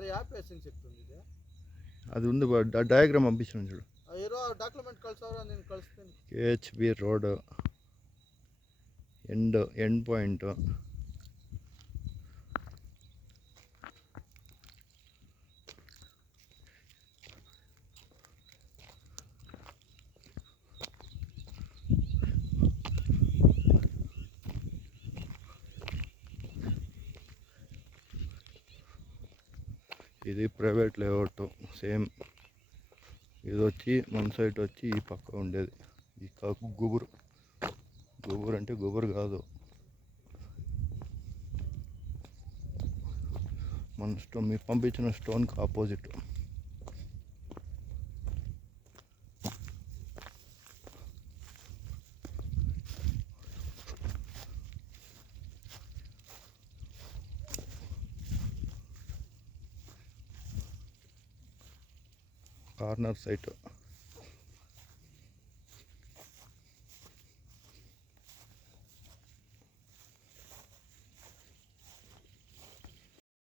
సరే యాప్ వేసింగ్ చెప్తుంది ఇది అది ఉంది డయాగ్రామ్ పంపించాను చూడు. డాక్యుమెంట్ కಳಿಸೋರು నేను కలుస్తాను. KHB road end point. ఇది ప్రైవేట్ లేఅవుట్ సేమ్. ఇది వచ్చి మన సైడ్ వచ్చి ఈ పక్క ఉండేది ఈ గుబురు. గుబురు అంటే గుబురు కాదు, మన మీరు పంపించిన స్టోన్కి ఆపోజిట్. Corner site.